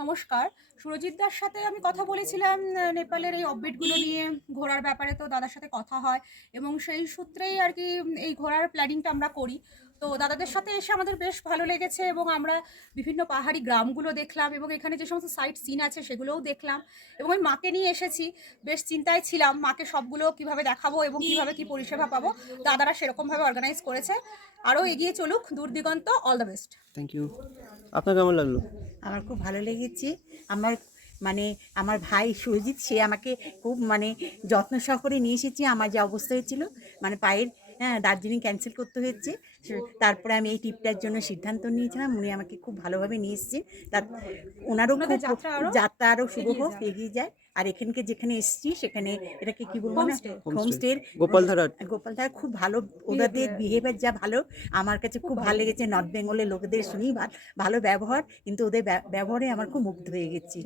নমস্কার। সুরজিৎ দার সাথে আমি কথা বলেছিলাম নেপালের এই অফবিটগুলো নিয়ে ঘোরার ব্যাপারে। তো দাদার সাথে কথা হয় এবং সেই সূত্রেই আরকি এই ঘোরার প্ল্যানিংটা আমরা করি। তো দাদাদের সাথে এসে আমাদের বেশ ভালো লেগেছে এবং আমরা বিভিন্ন পাহাড়ি গ্রামগুলো দেখলাম এবং এখানে যে সমস্ত সাইট সিন আছে সেগুলোও দেখলাম এবং আমি মাকে নিয়ে এসেছি। বেশ চিন্তায় ছিলাম মাকে সবগুলো কিভাবে দেখাবো এবং কিভাবে কি পরিষেবা পাবো। দাদারা সেরকমভাবে অর্গানাইজ করেছে। আরও এগিয়ে চলুক দূর দিগন্ত। All the best. Thank you. আপনার কেমন লাগলো? আমার খুব ভালো লেগেছে। আমার মানে আমার ভাই সুরজিৎ সে আমাকে খুব যত্ন সহকারে নিয়ে এসেছে। আমার যে অবস্থা হয়েছিল পায়ের, হ্যাঁ, দার্জিলিং ক্যান্সেল করতে হয়েছে। তারপরে আমি এই ট্রিপটার জন্য সিদ্ধান্ত নিয়েছিলাম। উনি আমাকে খুব ভালোভাবে নিয়ে এসেছেন। তার ওনারও ওনাদের খুব যাত্রা আরও শুভ এগিয়ে হোক, যায়। এগিয়ে যায়। আর এখানকে যেখানে এসেছি সেখানে এটাকে কি বলবো না, হোমস্টে। হোমস্টের গোপালধারা। গোপালধারা খুব ভালো। ওদের বিহেভিয়ার যা ভালো, আমার কাছে খুব ভালো লেগেছে। নর্থ বেঙ্গলের লোকেদের শুনেই ভালো ব্যবহার, কিন্তু ওদের ব্যবহারে আমার খুব মুগ্ধ হয়ে গেছি।